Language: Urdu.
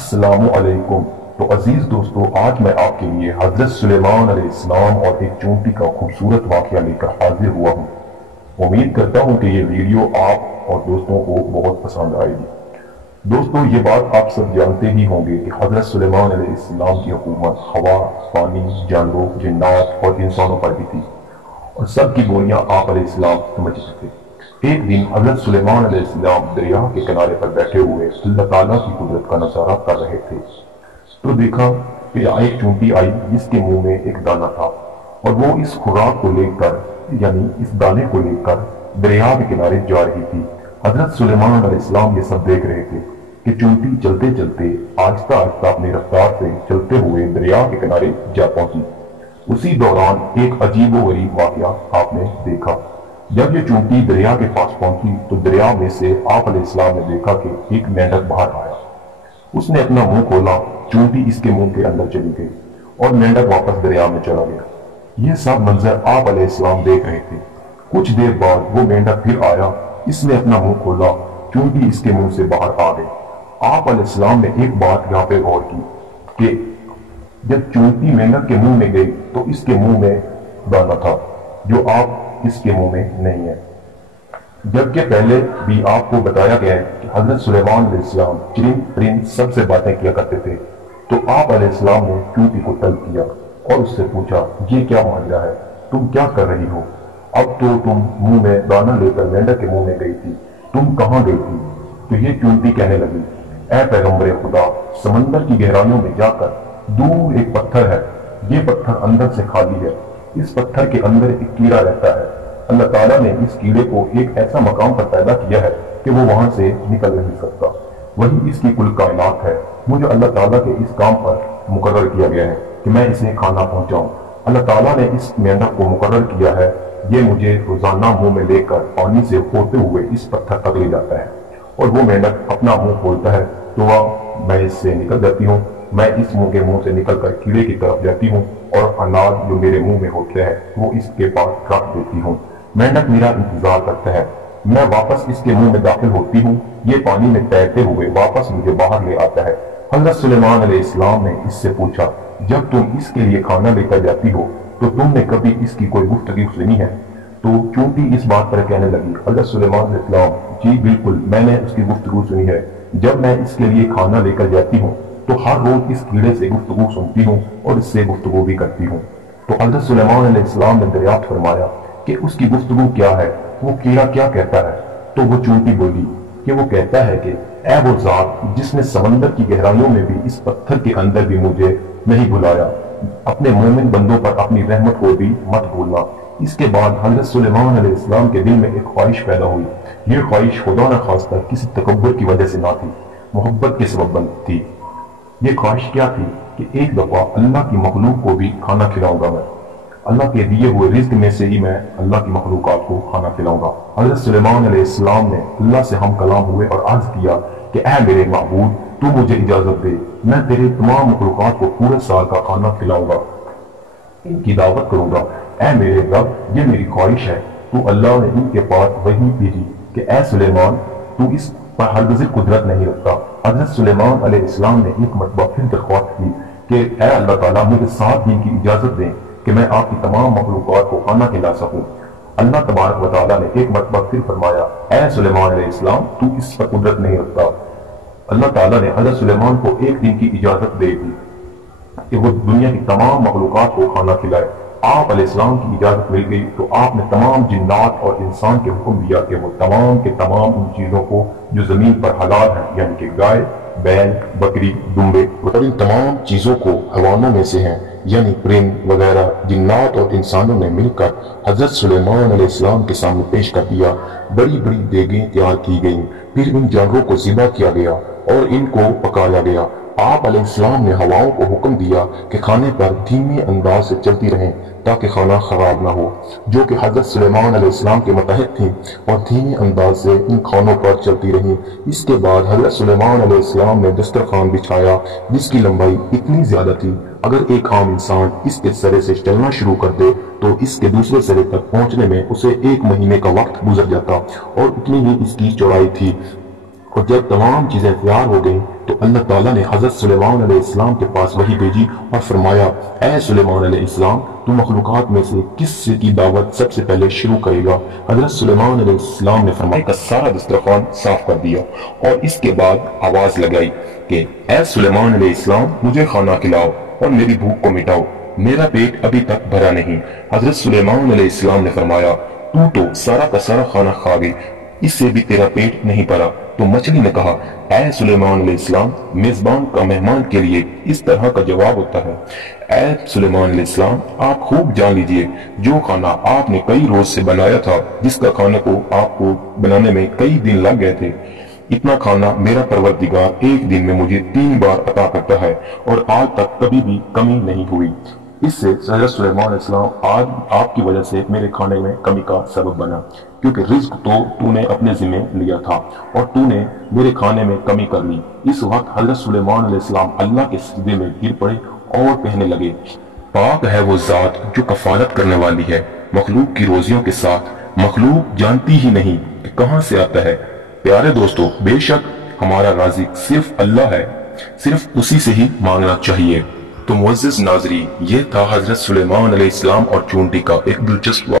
السلام علیکم۔ تو عزیز دوستو، آج میں آپ کے لیے حضرت سلیمان علیہ السلام اور ایک چونٹی کا خوبصورت واقعہ لے کر حاضر ہوا ہوں۔ امید کرتا ہوں کہ یہ ویڈیو آپ اور دوستوں کو بہت پسند آئے گی۔ دوستو، یہ بات آپ سب جانتے ہی ہوں گے کہ حضرت سلیمان علیہ السلام کی حکومت ہوا، پانی، جانوروں، جنات اور انسانوں پر بھی تھی، اور سب کی بولیاں آپ علیہ السلام سمجھتے تھے۔ ایک دن حضرت سلیمان علیہ السلام دریا کے کنارے پر بیٹھے ہوئے اللہ تعالیٰ کی قدرت کا نظارہ کر رہے تھے، تو دیکھا کہ ایک چونٹی آئی جس کے منہ میں ایک دانہ تھا، اور وہ اس خوراک کو لے کر، یعنی اس دانے کو لے کر دریا کے کنارے جا رہی تھی۔ حضرت سلیمان علیہ السلام یہ سب دیکھ رہے تھے کہ چونٹی چلتے چلتے آہستہ آہستہ اپنی رفتار سے چلتے ہوئے دریا کے کنارے جا پہنچی۔ اسی دوران ایک عجیب و غریب واقعہ آپ نے دیکھا۔ جب یہ چونٹی دریا کے پاس پہنچی تو دریا میں سے آپ علیہ السلام نے دیکھا کہ ایک مینڈک باہر آیا۔ اس نے اپنا منہ کھولا، چونٹی اس کے منہ کے اندر چلی گئی اور مینڈک واپس دریا میں چلا گیا۔ یہ سب منظر آپ علیہ السلام دیکھ رہے تھے۔ کچھ دیر بعد وہ مینڈک پھر آیا، اس نے اپنا منہ کھولا، چونٹی اس کے منہ سے باہر آ گئی۔ آپ علیہ السلام نے ایک بات یہاں پہ غور کی کہ جب چونٹی مینڈک کے منہ میں گئی تو اس کے منہ میں دانہ تھا جو آپ اس کے منہ میں نہیں ہے، جبکہ پہلے بھی آپ کو بتایا گیا ہے کہ حضرت سلیمان علیہ السلام چرند پرند سب سے باتیں کیا کرتے تھے۔ تو آپ علیہ السلام نے چونٹی کو طلب کیا اور اس سے پوچھا، یہ کیا معاملہ ہے، تم کیا کر رہی ہو؟ اب تو تم منہ میں دانہ لے کر مینڈک کے منہ میں گئی تھی، تم کہاں گئی تھی؟ تو یہ چونٹی کہنے لگی، اے پیغمبر خدا، سمندر کی گہرائیوں میں جا کر دور ایک پتھر ہے، یہ پتھر اندر سے خالی ہے، اس پتھر کے اندر ایک کیڑا رہتا ہے، اللہ تعالیٰ نے اس کیڑے کو ایک ایسا مقام پر پیدا کیا ہے کہ وہ وہاں سے نکل نہیں سکتا، وہی اس کی کل کائنات ہے، مجھے اللہ تعالیٰ کے اس کام پر مقرر کیا گیا ہے کہ میں اسے کھانا پہنچاؤں۔ اللہ تعالیٰ نے اس مینڈک کو مقرر کیا ہے، یہ مجھے روزانہ منہ میں لے کر پانی سے ہوتے ہوئے اس پتھر تک لے جاتا ہے، اور وہ مینڈک اپنا منہ کھولتا ہے تو میں اس سے نکل جاتی ہوں، میں اس منہ سے نکل کر کیڑے کی طرف جاتی ہوں اور اناج جو میرے منہ میں ہوتا ہے وہ اس کے پاس رکھ دیتی ہوں۔ مینڈک میرا انتظار کرتا ہے، میں واپس اس کے منہ میں داخل ہوتی ہوں، یہ پانی میں تیرتے ہوئے واپس مجھے باہر لے آتا ہے۔ حضرت سلیمان علیہ السلام نے اس سے پوچھا، جب تم اس کے لیے کھانا لے کر جاتی ہو تو تم نے کبھی اس کی کوئی گفتگو سنی ہے؟ تو چونٹی اس بات پر کہنے لگی، حضرت سلیمان علیہ السلام، جی بالکل، میں نے اس کی گفتگو سنی ہے، جب میں اس کے لیے کھانا لے کر جاتی ہوں تو ہر روز اس کیڑے سے گفتگو سنتی ہوں اور اس سے گفتگو بھی کرتی ہوں۔ تو حضرت سلیمان علیہ السلام نے دریافت فرمایا کہ اس کی گفتگو کیا ہے، وہ کیڑا کیا کہتا ہے؟ تو وہ چونٹی بولی کہ وہ کہتا ہے کہ اے وہ ذات جس نے سمندر کی گہرائیوں میں بھی اس پتھر کے اندر بھی مجھے نہیں بلایا، اپنے مومن بندوں پر اپنی رحمت کو بھی مت بھولنا۔ اس کے بعد حضرت سلیمان علیہ السلام کے دل میں ایک خواہش پیدا ہوئی۔ یہ خواہش خدا نہ خواستہ کسی تکبر کی وجہ سے نہ تھی، محبت کے سبب تھی۔ یہ خواہش کیا تھی کہ ایک دفعہ اللہ کی مخلوق کو بھی کھانا کھلاؤں گا، میں اللہ کے دیے ہوئے رزق میں سے ہی میں اللہ کی مخلوقات کو کھانا کھلاؤں گا۔ حضرت سلیمان علیہ السلام نے اللہ سے ہم کلام ہوئے اور عرض کیا کہ اے میرے معبود، تو مجھے اجازت دے، میں تیرے تمام مخلوقات کو پورے سال کا کھانا کھلاؤں گا، ان کی دعوت کروں گا۔ اے میرے رب، یہ میری خواہش ہے۔ تو اللہ نے ان کے پاس وحی بھیجی کہ اے سلیمان، تو اس پر ہرگز قدرت نہیں رکھتا۔ حضرت سلیمان علیہ السلام نے ایک مرتبہ پھر درخواست کی کہ اے اللہ تعالیٰ، مجھے 7 دن کی اجازت دیں کہ میں آپ کی تمام مخلوقات کو کھانا کھلا سکوں۔ اللہ تبارک و تعالیٰ نے ایک مرتبہ پھر فرمایا، اے سلیمان علیہ السلام، تو اس پر قدرت نہیں رکھتا۔ اللہ تعالیٰ نے حضرت سلیمان کو 1 دن کی اجازت دے دی کہ وہ دنیا کی تمام مخلوقات کو کھانا کھلائے۔ آپ علیہ السلام کی اجازت مل گئی تو آپ نے تمام جنات اور انسان کے حکم دیا کہ وہ تمام کے تمام ان چیزوں کو جو زمین پر حلال ہیں، یعنی کہ گائے، بیل، بکری، دمبے اور ان تمام چیزوں کو حیوانوں میں سے ہیں، یعنی پرند وغیرہ، جنات اور انسانوں نے مل کر حضرت سلیمان علیہ السلام کے سامنے پیش کر دیا۔ بڑی بڑی دیگیں تیار کی گئیں، پھر ان جانوروں کو ذبح کیا گیا اور ان کو پکایا گیا۔ آپ علیہ السلام نے ہواؤں کو حکم دیا کہ کھانے پر دھیمے انداز سے چلتی رہیں تاکہ کھانا خراب نہ ہو، جو کہ حضرت سلیمان علیہ السلام کے متحد تھیں اور دھیمے انداز سے ان کھانوں پر چلتی رہیں۔ اس کے بعد حضرت سلیمان علیہ السلام نے دسترخوان بچھایا جس کی لمبائی اتنی زیادہ تھی، اگر ایک عام انسان اس کے سرے سے چلنا شروع کر دے تو اس کے دوسرے سرے تک پہنچنے میں اسے 1 مہینے کا وقت گزر جاتا، اور اتنی ہی اس کی چوڑائی تھی۔ اور جب تمام چیزیں تیار ہو گئیں تو اللہ تعالیٰ نے حضرت سلیمان علیہ السلام کے پاس وحی بھیجی اور فرمایا اے سلیمان علیہ السلام تو مخلوقات میں سے کس کی دعوت سب سے پہلے شروع کرے گا؟ حضرت سلیمان علیہ السلام نے فرمایا کہ سارا دسترخوان صاف کر دیا اور اس کے بعد آواز لگائی کہ اے سلیمان علیہ السلام مجھے کھانا کھلاؤ اور میری بھوک کو مٹاؤ، میرا پیٹ ابھی تک بھرا نہیں۔ حضرت سلیمان علیہ السلام نے فرمایا تو سارا کا سارا کھانا کھا گئی، اس سے بھی تیرا پیٹ نہیں بھرا۔ تو مچھلی نے کہا اے سلیمان علیہ السلام میزبان کا مہمان کے لیے اس طرح کا جواب ہوتا ہے۔ اے سلیمان علیہ السلام آپ خوب جان لیجئے جو کھانا آپ نے کئی روز سے بنایا تھا، جس کا کھانا کو آپ کو بنانے میں کئی دن لگ گئے تھے، اتنا کھانا میرا پروردگار ایک دن میں مجھے 3 بار عطا کرتا ہے اور آج تک کبھی بھی کمی نہیں ہوئی۔ اس سے حضرت سلیمان علیہ السلام آج آپ کی وجہ سے میرے کھانے میں کمی کا سبب بنا، کیونکہ رزق تو نے اپنے ذمہ لیا تھا اور تو نے میرے کھانے میں کمی کر لی۔ اس وقت حضرت سلیمان علیہ السلام اللہ کے سجدے میں گر پڑے اور کہنے لگے پاک ہے وہ ذات جو کفالت کرنے والی ہے مخلوق کی روزیوں کے ساتھ، مخلوق جانتی ہی نہیں کہ کہاں سے آتا ہے۔ پیارے دوستو، بے شک ہمارا رازق صرف اللہ ہے، صرف اسی سے ہی مانگنا چاہیے۔ تو معزز ناظرین، یہ تھا حضرت سلیمان علیہ السلام اور چونٹی کا ایک دلچسپ واقعہ۔